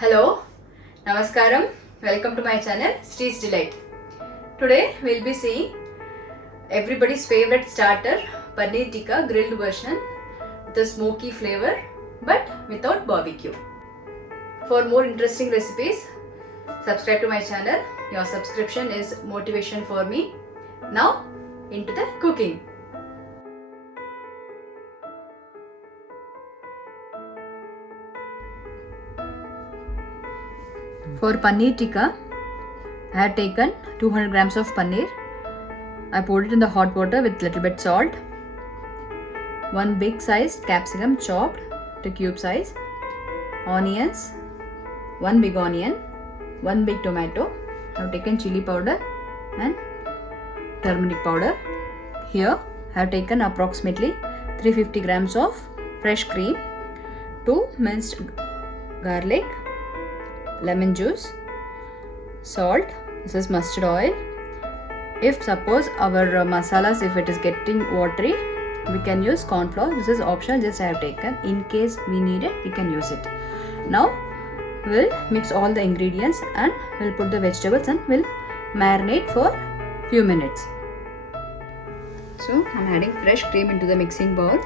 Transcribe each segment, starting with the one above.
Hello, Namaskaram, welcome to my channel Sri's Delight. Today we'll be seeing everybody's favorite starter Paneer Tikka grilled version with a smoky flavor but without BBQ. For more interesting recipes, subscribe to my channel. Your subscription is motivation for me. Now into the cooking. For Paneer Tikka, I had taken 200 grams of paneer. I poured it in the hot water with little bit salt. 1 big sized capsicum chopped to cube size. Onions, 1 big onion, 1 big tomato. I have taken chili powder and turmeric powder. Here I have taken approximately 350 grams of fresh cream, 2 minced garlic, lemon juice, salt, this is mustard oil. If suppose our masalas, if it is getting watery, we can use corn flour. This is optional, just I have taken. In case we need it, we can use it. Now we'll mix all the ingredients and we'll put the vegetables and we'll marinate for few minutes. So I'm adding fresh cream into the mixing bowl.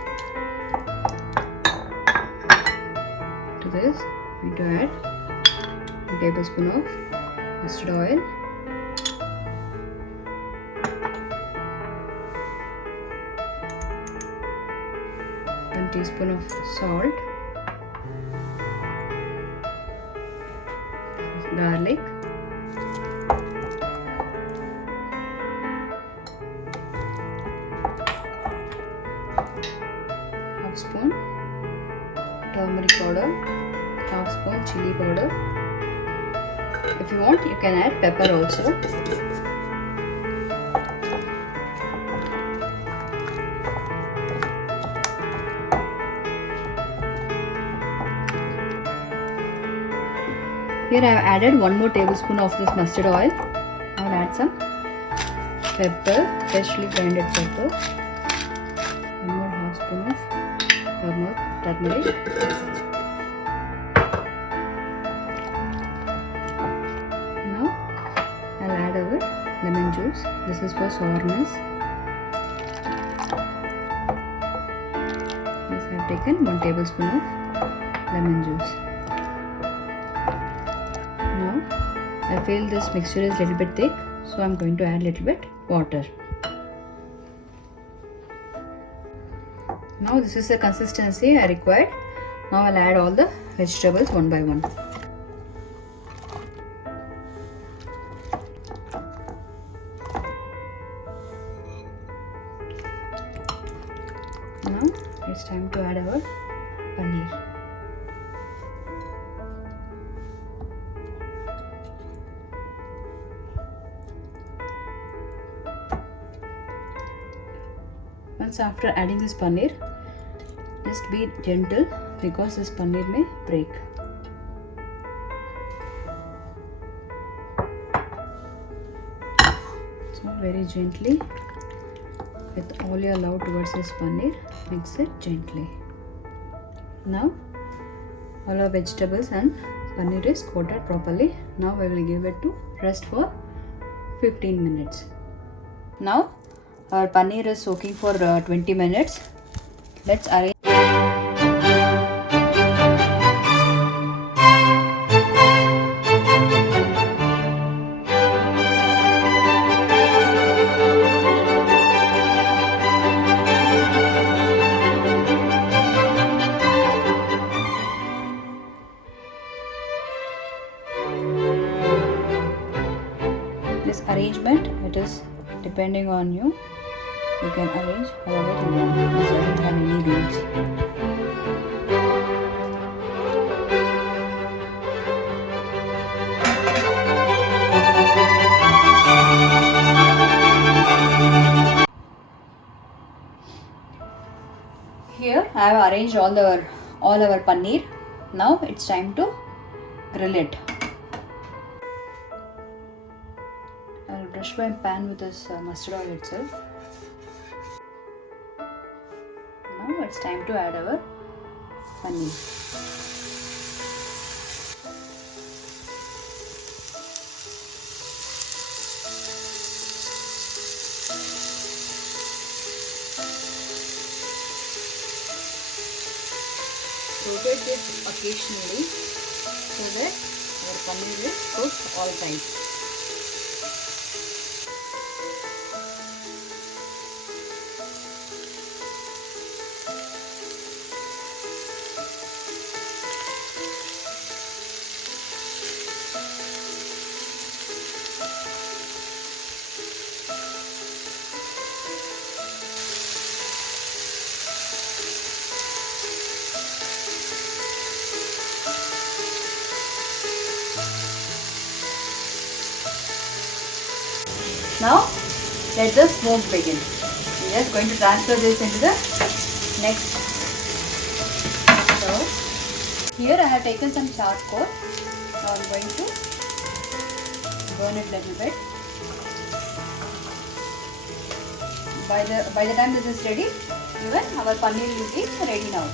To this, I'm going to add 1 tablespoon of mustard oil, 1 teaspoon of salt, garlic, half spoon turmeric powder, half spoon chili powder. If you want, you can add pepper also. Here I have added 1 more tablespoon of this mustard oil. I will add some pepper, freshly grinded pepper. 1 more half spoon of turmeric. I'll add our lemon juice. This is for sourness. Yes, I have taken 1 tablespoon of lemon juice. Now I feel this mixture is a little bit thick, so I'm going to add a little bit water. Now this is the consistency I required. Now I'll add all the vegetables one by one. Now it's time to add our paneer. Once after adding this paneer, just be gentle because this paneer may break. So very gently, with all your love towards this paneer, mix it gently. Now all our vegetables and paneer is coated properly. Now I will give it to rest for 15 minutes. Now our paneer is soaking for 20 minutes. Let's arrange. This arrangement, it is depending on you. You can arrange however you want. This doesn't have any rules. Here I have arranged all our paneer. Now it's time to grill it. I'll brush my pan with this mustard oil itself. Now it's time to add our paneer. rotate this occasionally so that our paneer is cooked all sides. Now let the smoke begin. We are just going to transfer this into the next stove. Here I have taken some charcoal. Now I am going to burn it a little bit. By the time this is ready, even our paneer will be ready now.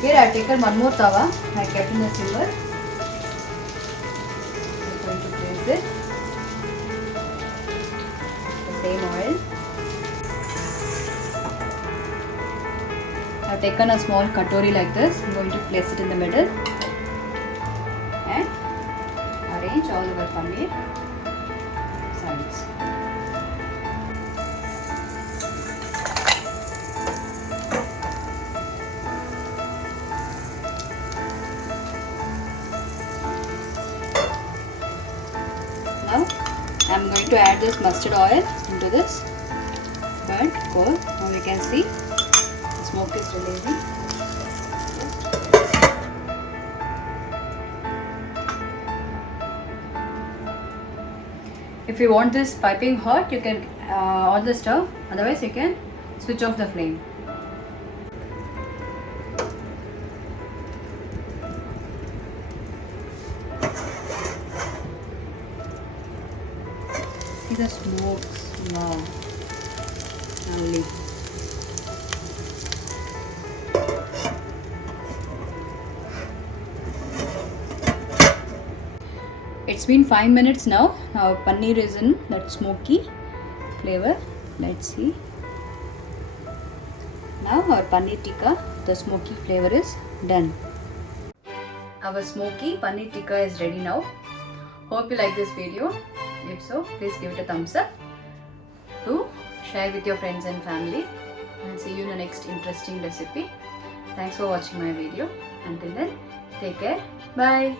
Here I have taken one more tawa. I kept in the silver. I am going to place it. The same oil. I have taken a small katori like this. I am going to place it in the middle and arrange all our paneer sides. Now I am going to add this mustard oil into this burnt coal. Now we can see the smoke is releasing. If you want this piping hot, you can on the stove. Otherwise, you can switch off the flame. See the smoke. Wow. Lovely. It's been 5 minutes now. Our paneer is in that smoky flavor. Let's see. Now our paneer tikka, the smoky flavor is done. Our smoky paneer tikka is ready now. Hope you like this video. If so, please give it a thumbs up. Do share with your friends and family. And see you in the next interesting recipe. Thanks for watching my video. Until then, take care. Bye.